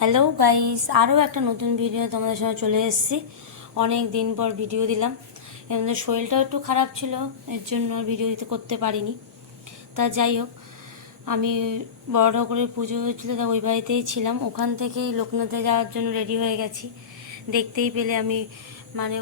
Hello guys, আরও একটা নতুন ভিডিও তোমাদের সঙ্গে চলে এসেছি। অনেক দিন পর ভিডিও দিলাম। এর মধ্যে শরীরটাও একটু খারাপ ছিল, এর জন্য ভিডিও দিতে করতে পারিনি। তা যাই হোক, আমি বড় ঠাকুরের পুজো হয়েছিল, তা ওই বাড়িতেই ছিলাম। ওখান থেকেই লোকনাথে যাওয়ার জন্য রেডি হয়ে গেছি। দেখতেই পেলে আমি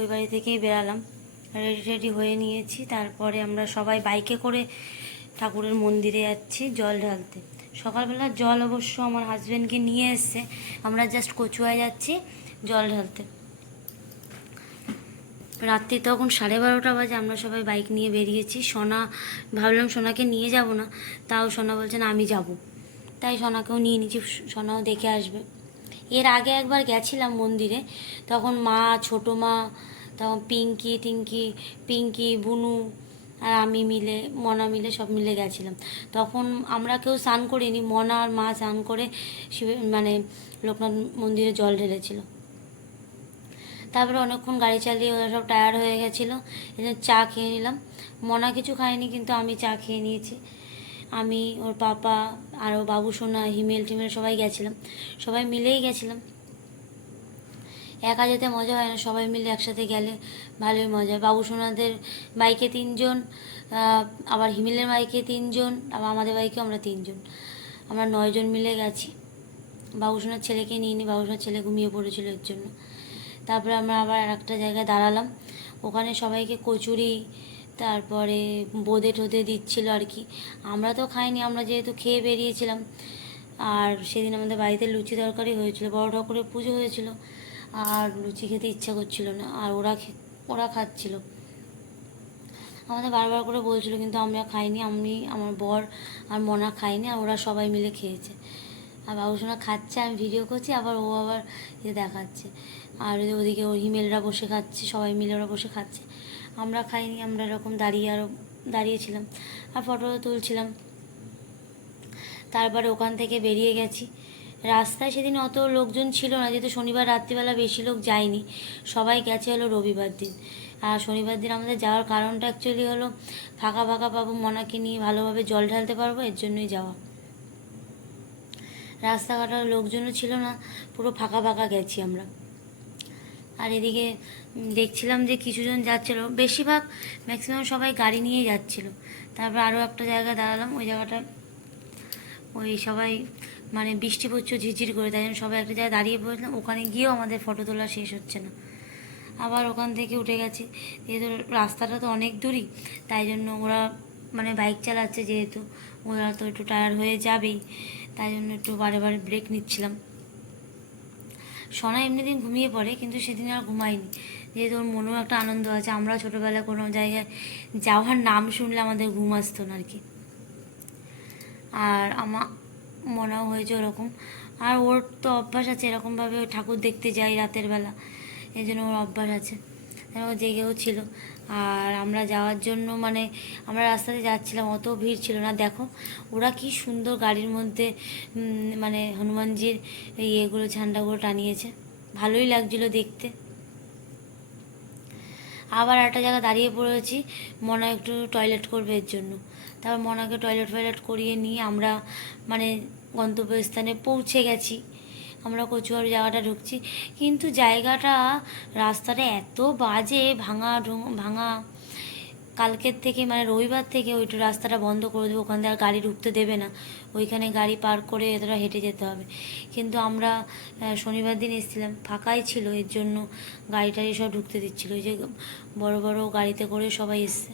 ওই বাড়ি থেকেই বেরালাম, রেডি হয়ে নিয়েছি। তারপরে আমরা সবাই বাইকে করে ঠাকুরের মন্দিরে যাচ্ছি জল ঢালতে। সকালবেলা জল অবশ্য আমার হাজব্যান্ডকে নিয়ে এসছে, আমরা জাস্ট কচুয়ায় যাচ্ছি জল ঢালতে। রাত্রি তখন 12:30 বাজে, আমরা সবাই বাইক নিয়ে বেরিয়েছি। সোনা, ভাবলাম সোনাকে নিয়ে যাব না, তাও সোনা বলছে না আমি যাব, তাই সোনাকেও নিয়ে নিচ্ছি, সোনাও দেখে আসবে। এর আগে একবার গেছিলাম মন্দিরে, তখন মা, ছোটো মা, তখন পিঙ্কি, বুনু আর আমি মিলে, মনা মিলে, সব মিলে গেছিলাম। তখন আমরা কেউ স্নান করিনি, মনা আর মা স্নান করে লোকনাথ মন্দিরে জল ঢেলেছিল। তারপরে অনেকক্ষণ গাড়ি চালিয়ে ওরা সব টায়ার্ড হয়ে গেছিলো, এই জন্য চা খেয়ে নিলাম। মনা কিছু খায়নি, কিন্তু আমি চা খেয়ে নিয়েছি। আমি, ওর পাপা, আরও বাবু সোনা, হিমেল সবাই গেছিলাম, সবাই মিলেই গেছিলাম। একা যেতে মজা হয় না, সবাই মিলে একসাথে গেলে ভালোই মজা হয়। বাবু সোনাদের বাইকে 3 জন, আবার হিমেলের বাইকে 3 জন, আবার আমাদের বাইকে আমরা 3 জন, আমরা 9 জন মিলে গেছি। বাবু সোনার ছেলেকে নিয়ে নিই, বাবু সোনার ছেলে ঘুমিয়ে পড়েছিল এর জন্য। তারপরে আমরা আবার আর একটা জায়গায় দাঁড়ালাম, ওখানে সবাইকে কচুরি, তারপরে বোঁদে টোদে দিচ্ছিল আর কি। আমরা তো খাইনি, আমরা যেহেতু খেয়ে বেরিয়েছিলাম। আর সেদিন আমাদের বাড়িতে লুচি তরকারি হয়েছিল, বড় ঠাকুরের পুজো হয়েছিল, আর লুচি খেতে ইচ্ছা করছিল না, আর ওরা খাচ্ছিল। আমাদের বারবার করে বলছিল, কিন্তু আমরা খাইনি। আমি, আমার বর আর মনা খাইনি, আর ওরা সবাই মিলে খেয়েছে। আর বাবুসোনা খাচ্ছে, আমি ভিডিও করছি, আবার ও আবার দেখাচ্ছে। আর ওদিকে ওর হিমেলরা বসে খাচ্ছে, সবাই মিলে ওরা বসে খাচ্ছে, আমরা খাইনি। আমরা এরকম দাঁড়িয়েছিলাম আর ফটো তুলছিলাম। তারপরে ওখান থেকে বেরিয়ে গেছি। রাস্তায় সেদিন অত লোকজন ছিল না, যেহেতু শনিবার রাত্রিবেলা বেশি লোক যায়নি, সবাই গেছে হলো রবিবার দিন। আর শনিবার দিন আমাদের যাওয়ার কারণটা অ্যাকচুয়ালি হলো ফাঁকা পাবো, মনাকে নিয়ে ভালোভাবে জল ঢালতে পারবো, এর জন্যই যাওয়া। রাস্তাঘাটার লোকজনও ছিল না, পুরো ফাঁকা গেছি আমরা। আর এদিকে দেখছিলাম যে কিছুজন যাচ্ছিলো, বেশিরভাগ ম্যাক্সিমাম সবাই গাড়ি নিয়েই যাচ্ছিল। তারপর আরও একটা জায়গায় দাঁড়ালাম, ওই জায়গাটা ওই সবাই বৃষ্টি পড়ছে ঝিরঝির করে, তাই জন্য সবাই একটা জায়গায় দাঁড়িয়ে পড়েছিলাম। ওখানে গিয়েও আমাদের ফটো তোলা শেষ হচ্ছে না, আবার ওখান থেকে উঠে গেছি। যেহেতু রাস্তাটা তো অনেক দূরই, তাই জন্য ওরা বাইক চালাচ্ছে, যেহেতু ওরা তো একটু টায়ার্ড হয়ে যাবেই, তাই জন্য একটু বারে ব্রেক নিচ্ছিলাম। সোনা এমনি দিন ঘুমিয়ে পড়ে, কিন্তু সেদিন আর ঘুমায়নি, যেহেতু ওর মনেও একটা আনন্দ আছে। আমরা ছোটোবেলায় কোনো জায়গায় যাওয়ার নাম শুনলে আমাদের ঘুম আসতো না আর কি। আর আমার মনেও হয়েছে ওরকম। আর ওর তো অভ্যাস আছে এরকমভাবে ঠাকুর দেখতে যাই রাতের বেলা, এই জন্য ওর অভ্যাস আছে, ও জেগেও ছিল। আর আমরা যাওয়ার জন্য আমরা রাস্তাতে যাচ্ছিলাম, অত ভিড় ছিল না। দেখো ওরা কি সুন্দর গাড়ির মধ্যে হনুমানজির ইয়েগুলো, ঝান্ডাগুলো টানিয়েছে, ভালোই লাগছিলো দেখতে। আবার একটা জায়গায় দাঁড়িয়ে পড়েছি, মনা একটু টয়লেট করবে এর জন্য। তারপর মনাকে টয়লেট করিয়ে নিয়ে আমরা গন্তব্যস্থানে পৌঁছে গেছি। আমরা কচুয়ার জায়গাটা ঢুকছি, কিন্তু জায়গাটা, রাস্তাটা এত বাজে, ভাঙা। কালকের থেকে রবিবার থেকে ওই রাস্তাটা বন্ধ করে দেবে, ওখান থেকে আর গাড়ি ঢুকতে দেবে না, ওইখানে গাড়ি পার্ক করে এতটা হেঁটে যেতে হবে। কিন্তু আমরা শনিবার দিন এসেছিলাম, ফাঁকাই ছিল, এর জন্য গাড়ি টাড়ি সব ঢুকতে দিচ্ছিলো, ওই যে বড় গাড়িতে করে সবাই এসছে।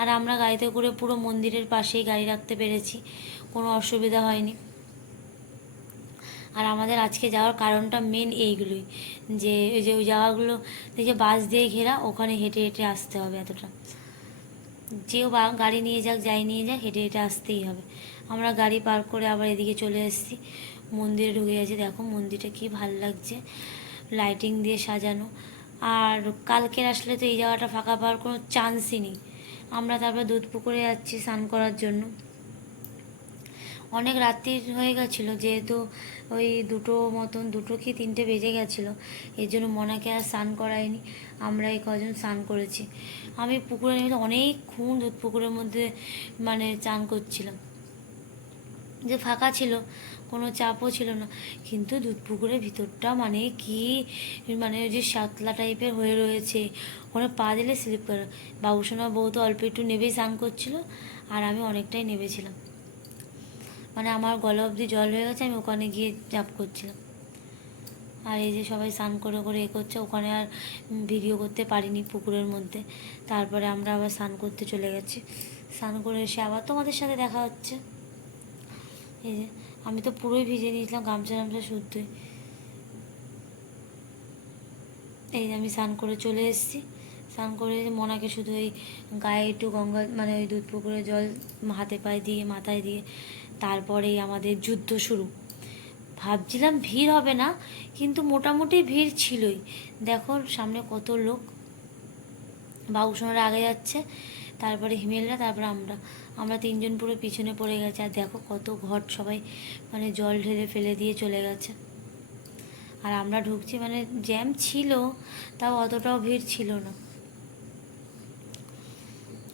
আর আমরা গাড়িতে করে পুরো মন্দিরের পাশেই গাড়ি রাখতে পেরেছি, কোনো অসুবিধা হয়নি। আর আমাদের আজকে যাওয়ার কারণটা মেন এইগুলোই, যে ওই জায়গাগুলো যে বাস দিয়ে ঘেরা, ওখানে হেঁটে হেঁটে আসতে হবে এতটা। যেও গাড়ি নিয়ে যাক, যাই নিয়ে যাক, হেঁটে হেঁটে আসতেই হবে। আমরা গাড়ি পার্ক করে আবার এদিকে চলে এসেছি, মন্দিরে ঢুকে গেছি। দেখো মন্দিরটা কি ভাল লাগছে, লাইটিং দিয়ে সাজানো। আর কালকের আসলে তো এই জায়গাটা ফাঁকা পাওয়ার কোনো চান্সই নেই। আমরা তারপর দুধ পুকুরে যাচ্ছি স্নান করার জন্য। অনেক রাত্রির হয়ে গেছিলো, যেহেতু ওই 2 কি 3টে বেজে গেছিলো, এর জন্য মনাকে আর স্নান করায়নি, আমরা এই কজন স্নান করেছি। আমি পুকুরে নেমে অনেকক্ষণ দুধ পুকুরের মধ্যে স্নান করছিলাম, যে ফাঁকা ছিল কোনো চাপও ছিল না। কিন্তু দুধ পুকুরের ভিতরটা মানে কি, মানে ওই যে সাতলা টাইপের হয়ে রয়েছে, ওখানে পা দিলে স্লিপ করে। বাবুসোনা বউ তো অল্প একটু নেবেই স্নান করছিল, আর আমি অনেকটাই নেবেছিলাম, মানে আমার গলা অবধি জল হয়ে গেছে, আমি ওখানে গিয়ে জাপ করছিলাম। আর এই যে সবাই স্নান করে করে এ করছে, ওখানে আর ভিডিও করতে পারিনি পুকুরের মধ্যে। তারপরে আমরা আবার স্নান করতে চলে গেছি। স্নান করে এসে আবার তোমাদের সাথে দেখা হচ্ছে। এই যে আমি তো পুরোই ভিজে নিয়েছিলাম, গামছা টামছা শুদ্ধই। এই যে আমি স্নান করে চলে এসেছি। স্নান করে মনাকে শুধু ওই গায়ে একটু গঙ্গা মানে ওই দুধ পুকুরে জল হাতে পায়ে দিয়ে মাথায় দিয়ে তারপরেই আমাদের যুদ্ধ শুরু। ভাবছিলাম ভিড় হবে না, কিন্তু মোটামুটি ভিড় ছিলই। দেখো সামনে কত লোক, বাবুসোনারা আগে যাচ্ছে, তারপরে হিমেলরা, তারপরে আমরা আমরা তিনজন পুরো পিছনে পড়ে গেছে। আর দেখো কত ঘট সবাই মানে জল ঢেলে ফেলে দিয়ে চলে গেছে। আর আমরা ঢুকছি, মানে জ্যাম ছিল, তাও অতটাও ভিড় ছিল না।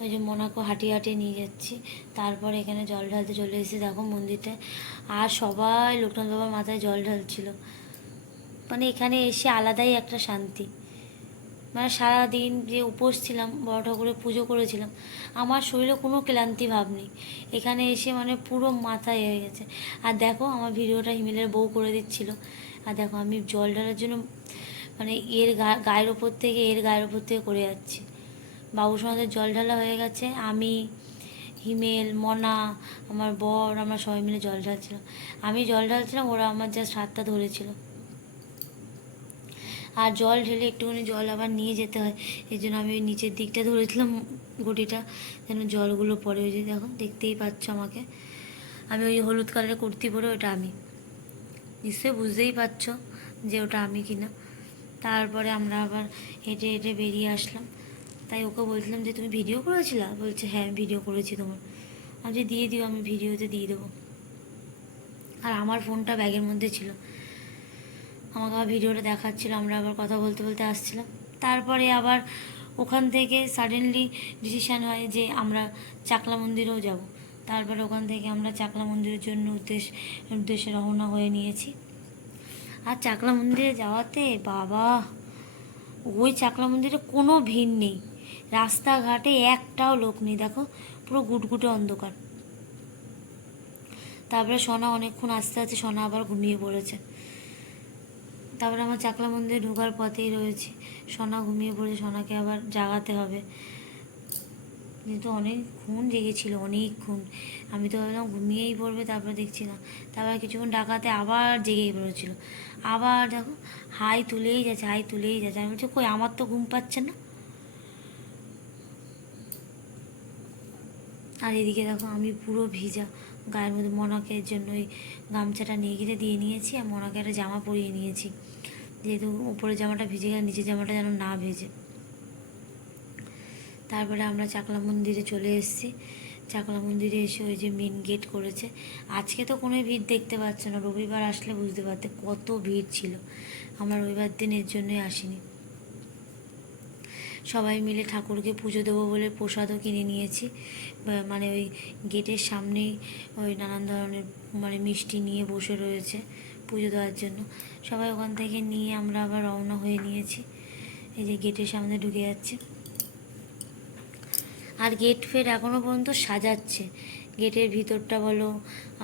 ওই যে মোনাকো হাঁটিয়ে হাঁটিয়ে নিয়ে যাচ্ছি। তারপর এখানে জল ঢালতে চলে এসেছি, দেখো মন্দিরটা। আর সবাই লোকনাথ বাবার মাথায় জল ঢালছিল। মানে এখানে এসে আলাদাই একটা শান্তি। মানে সারাদিন যে উপোস ছিলাম, বড় ঠাকুরের পুজো করেছিলাম, আমার শরীরে কোনো ক্লান্তি ভাব নেই। এখানে এসে মানে পুরো মাথায় হয়ে গেছে। আর দেখো আমার ভিডিওটা হিমেলের বউ করে দিচ্ছিল। আর দেখো আমি জল ঢালার জন্য মানে এর গায়ের ওপর থেকে গায়ের ওপর থেকে করে যাচ্ছি। বাবুর সঙ্গে জল ঢালা হয়ে গেছে, আমি, হিমেল, মনা, আমার বর, আমরা সবাই মিলে জল ঢালছিলাম। আমি জল ঢালছিলাম, ওরা আমার জাস্ট হাতটা ধরেছিল। আর জল ঢেলে একটুখানি জল আবার নিয়ে যেতে হয়, এই জন্য আমি ওই নিচের দিকটা ধরেছিলাম ঘটিটা, যেন জলগুলো পড়ে। ওই যে দেখো দেখতেই পাচ্ছ আমাকে, আমি ওই হলুদ কালারের কুর্তি পরে, ওটা আমি, নিশ্চয়ই বুঝতেই পারছো যে ওটা আমি কিনা। তারপরে আমরা আবার হেঁটে হেঁটে বেরিয়ে আসলাম। তাই ওকে বলছিলাম যে তুমি ভিডিও করেছিলা, বলছে হ্যাঁ আমি ভিডিও করেছি তোমার। আমি যে দিয়ে দিও, আমি ভিডিওতে দিয়ে দেবো। আর আমার ফোনটা ব্যাগের মধ্যে ছিল, আমাকে আবার ভিডিওটা দেখাচ্ছিল, আমরা আবার কথা বলতে বলতে আসছিলাম। তারপরে আবার ওখান থেকে সাডেনলি ডিসিশান হয় যে আমরা চাকলা মন্দিরেও যাব। তারপরে ওখান থেকে আমরা চাকলা মন্দিরের জন্য উদ্দেশ্যে রওনা হয়ে নিয়েছি। আর চাকলা মন্দিরে যাওয়াতে বাবা, ওই চাকলা মন্দিরে কোনো ভিড় নেই, রাস্তাঘাটে একটাও লোক নেই, দেখো পুরো গুটগুটে অন্ধকার। তারপরে সোনা অনেকক্ষণ আস্তে আস্তে সোনা আবার ঘুমিয়ে পড়েছে। তারপরে আমার চাকলা মন্দিরে ঢোকার পথেই রয়েছে, সোনা ঘুমিয়ে পড়েছে, সোনাকে আবার জাগাতে হবে। যেহেতু অনেকক্ষণ জেগেছিল, অনেকক্ষণ, আমি তো ভাবলাম ঘুমিয়েই পড়বে, তারপরে দেখছি না। তারপর কিছুক্ষণ ডাকাতে আবার জেগেই পড়েছিল। আবার দেখো হাই তুলেই যাচ্ছে, হাই তুলেই যাচ্ছে। আমি বলছি কই, আমার তো ঘুম পাচ্ছে না। আর এদিকে দেখো আমি পুরো ভিজা, গায়ের মধ্যে মনাকে জন্য ওই গামছাটা নিয়ে গিয়ে দিয়ে নিয়েছি, আর মনাকে একটা জামা পরিয়ে নিয়েছি, যেহেতু উপরের জামাটা ভিজে গেলে নিচের জামাটা যেন না ভেজে। তারপরে আমরা চাকলা মন্দিরে চলে এসেছি। চাকলা মন্দিরে এসে ওই যে মেন গেট করেছে। আজকে তো কোনো ভিড় দেখতে পাচ্ছ না, রবিবার আসলে বুঝতে পারতে কত ভিড় ছিল। আমরা রবিবার দিনের জন্যই আসিনি। সবাই মিলে ঠাকুরকে পুজো দেবো বলে প্রসাদও কিনে নিয়েছি। মানে ওই গেটের সামনেই ওই নানান ধরনের মানে মিষ্টি নিয়ে বসে রয়েছে পুজো দেওয়ার জন্য। সবাই ওখান থেকে নিয়ে আমরা আবার রওনা হয়ে নিয়েছি। এই যে গেটের সামনে ঢুকে যাচ্ছে। আর গেট ফের এখনও পর্যন্ত সাজাচ্ছে, গেটের ভিতরটা বলো,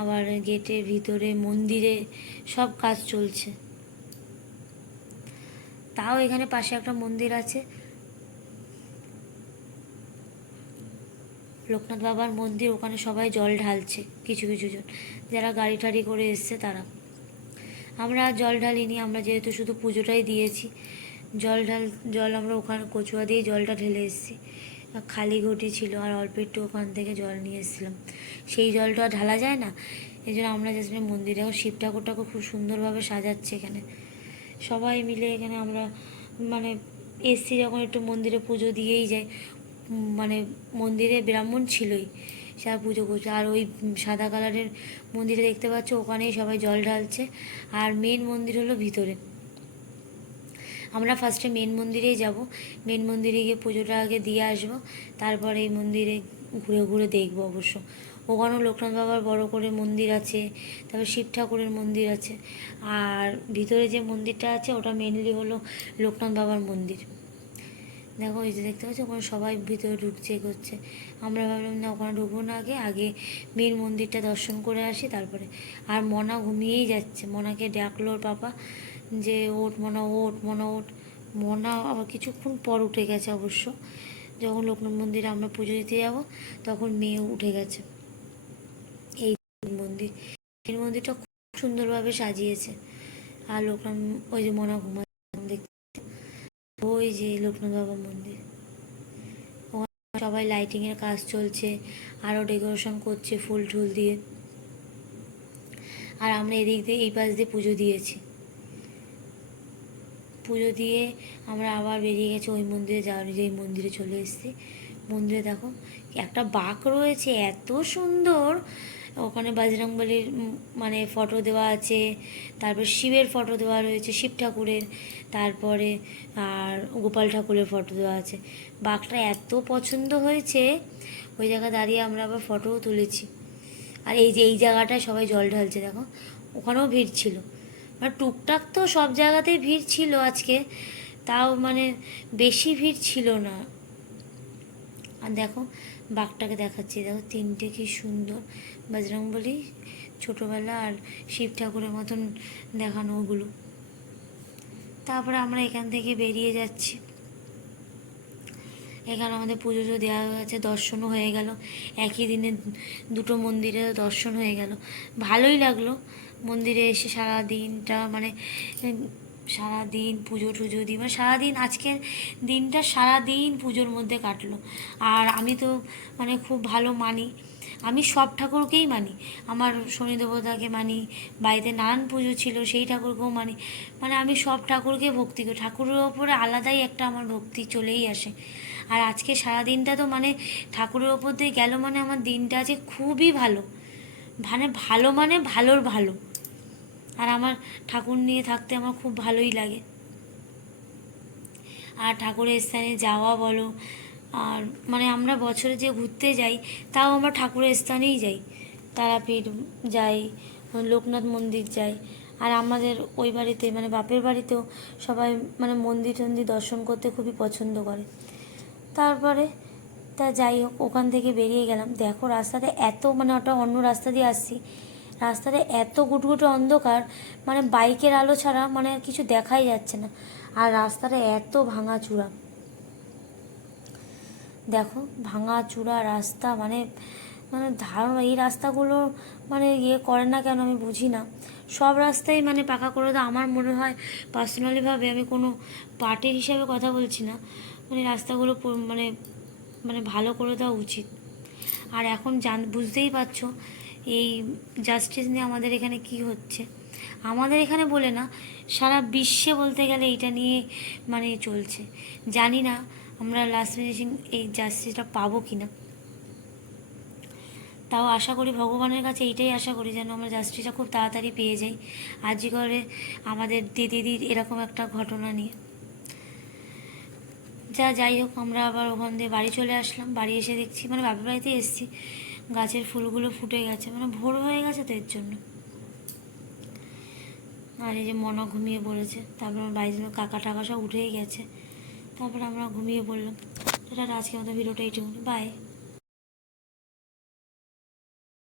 আবার গেটের ভিতরে মন্দিরে সব কাজ চলছে। তাও এখানে পাশে একটা মন্দির আছে, লোকনাথ বাবার মন্দির, ওখানে সবাই জল ঢালছে, কিছু কিছু জন যারা গাড়ি টাড়ি করে এসছে তারা। আমরা জল ঢালিনি, আমরা যেহেতু শুধু পুজোটাই দিয়েছি। জল আমরা ওখানে কচুয়া দিয়ে জলটা ঢেলে এসেছি। খালি ঘটি ছিল, আর অল্প একটু ওখান থেকে জল নিয়ে এসেছিলাম, সেই জলটা ঢালা যায় না, এই জন্য আমরা জাস্ট মন্দিরে। এখন শিব ঠাকুরটাকে খুব সুন্দরভাবে সাজাচ্ছে এখানে সবাই মিলে। এখানে আমরা মানে এসছি যখন একটু মন্দিরে পুজো দিয়েই যাই। মানে মন্দিরে ব্রাহ্মণ ছিলই, সে পুজো করছে। আর ওই সাদা কালারের মন্দিরে দেখতে পাচ্ছ, ওখানেই সবাই জল ঢালছে। আর মেন মন্দির হলো ভিতরে। আমরা ফার্স্টে মেন মন্দিরেই যাব, মেন মন্দিরে গিয়ে পুজোটা আগে দিয়ে আসবো, তারপরে এই মন্দিরে ঘুরে ঘুরে দেখবো অবশ্য। ওখানেও লোকনাথ বাবার বড় করে মন্দির আছে, তারপর শিব ঠাকুরের মন্দির আছে। আর ভিতরে যে মন্দিরটা আছে ওটা মেনলি হলো লোকনাথ বাবার মন্দির। দেখো এই যে দেখতে পাচ্ছ ওখানে সবাই ভিতরে ঢুকছে করছে। আমরা ভাবলাম না ওখানে ঢুকবো না, আগে আগে মেন মন্দিরটা দর্শন করে আসি তারপরে। আর মনা ঘুমিয়েই যাচ্ছে, মনাকে ডাকলো ওর পাপা যে ওঠ মনা, ওঠ মনা, ওঠ। মনা আবার কিছুক্ষণ পর উঠে গেছে অবশ্য। যখন লোকনাথ মন্দিরে আমরা পুজো দিতে যাব তখন মেয়ে উঠে গেছে। এই মন্দির, এই মন্দিরটা খুব সুন্দরভাবে সাজিয়েছে। আর লোকনাথ, ওই যে মনা ঘুমা দেখতে, ওই যে লোকনাথ বাবার মন্দির। সবাই লাইটিংয়ের কাজ চলছে, আরও ডেকোরেশন করছে ফুল টুল দিয়ে। আর আমরা এদিক দিয়ে এই পাশ দিয়ে পুজো দিয়েছি। পুজো দিয়ে আমরা আবার বেরিয়ে গেছি ওই মন্দিরে যাওয়ার, যেই মন্দিরে চলে এসেছি। মন্দিরে দেখো একটা বাঁক রয়েছে এত সুন্দর, ওখানে বজরংবলীর মানে ফটো দেওয়া আছে, তারপর শিবের ফটো দেওয়া রয়েছে, শিব ঠাকুরের, তারপরে আর গোপাল ঠাকুরের ফটো দেওয়া আছে। বাঁকটা এত পছন্দ হয়েছে, ওই জায়গায় দাঁড়িয়ে আমরা আবার ফটোও তুলেছি। আর এই যে এই জায়গাটায় সবাই জল ঢালছে দেখো, ওখানেও ভিড় ছিল। মানে টুকটাক তো সব জায়গাতেই ভিড় ছিল আজকে, তাও মানে বেশি ভিড় ছিল না। আর দেখো বাঘটাকে দেখাচ্ছি, দেখো তিনটে কি সুন্দর বজরংবলী ছোটোবেলা আর শিব ঠাকুরের মতন দেখানো ওগুলো। তারপরে আমরা এখান থেকে বেরিয়ে যাচ্ছি। এখানে আমাদের পুজো দেওয়া হয়ে গেছে, দর্শনও হয়ে গেল, একই দিনে দুটো মন্দিরে দর্শন হয়ে গেল। ভালোই লাগলো মন্দিরে এসে সারা দিনটা, মানে সারাদিন পুজো টুজো দিই, মানে সারাদিন আজকের দিনটা সারাদিন পুজোর মধ্যে কাটলো। আর আমি তো মানে খুব ভালো মানি, আমি সব ঠাকুরকেই মানি। আমার শনি দেবতাকে মানি, বাড়িতে নারায়ণ পুজো ছিল সেই ঠাকুরকেও মানি। মানে আমি সব ঠাকুরকে ভক্তি করি, ঠাকুরের ওপরে আলাদাই একটা আমার ভক্তি চলেই আসে। আর আজকে সারাদিনটা তো মানে ঠাকুরের ওপর দিয়ে গেল, মানে আমার দিনটা আছে খুবই ভালো, মানে ভালো মানে ভালোর ভালো। আর আমার ঠাকুর নিয়ে থাকতে আমার খুব ভালোই লাগে। আর ঠাকুরের স্থানে যাওয়া বলো, আর মানে আমরা বছরে যে ঘুরতে যাই তাও আমরা ঠাকুরের স্থানেই যাই, তারাপীঠ যাই, লোকনাথ মন্দির যাই। আর আমাদের ওই বাড়িতে মানে বাপের বাড়িতেও সবাই মানে মন্দির টন্দির দর্শন করতে খুবই পছন্দ করে। তারপরে তা যাই হোক ওখান থেকে বেরিয়ে গেলাম। দেখো রাস্তাতে এত, মানে ওটা অন্য রাস্তা দিয়ে আসছি, রাস্তাটা এত গুটগুটে অন্ধকার, মানে বাইকের আলো ছাড়া মানে আর কিছু দেখাই যাচ্ছে না। আর রাস্তাটা এত ভাঙাচূড়া, দেখো ভাঙাচূড়া রাস্তা, মানে মানে ধারণা এই রাস্তাগুলো মানে ইয়ে করে না কেন আমি বুঝি না। সব রাস্তাই মানে পাকা করে দেয়, আমার মনে হয় পার্সোনালিভাবে, আমি কোনো পার্টির হিসাবে কথা বলছি না, মানে রাস্তাগুলো মানে মানে ভালো করে দেওয়া উচিত। আর এখন বুঝতেই পারছো এই জাস্টিস নিয়ে আমাদের এখানে কি হচ্ছে। আমাদের এখানে বলে না, সারা বিশ্বে বলতে গেলে এইটা নিয়ে মানে চলছে। জানি না আমরা লাস্ট ফিনিশিং এই জাস্টিসটা পাবো কি না, তাও আশা করি ভগবানের কাছে এইটাই আশা করি যেন আমরা জাস্টিসটা খুব তাড়াতাড়ি পেয়ে যাই। আজই করে আমাদের দিদির এরকম একটা ঘটনা নিয়ে। যাই হোক আমরা আবার ওখান দিয়ে বাড়ি চলে আসলাম। বাড়ি এসে দেখছি, মানে বাপের বাড়িতে এসেছি, গাছের ফুলগুলো ফুটে গেছে, মানে ভোর হয়ে গেছে তো এর জন্য। আর এই যে মনা ঘুমিয়ে পড়েছে, তারপর আমার বাড়ির জন্য কাকা টাকা সব উঠেই গেছে। তারপর আমরা ঘুমিয়ে পড়লাম। সেটা আজকের মতো ভিডিওটা এইটুকু, বাই।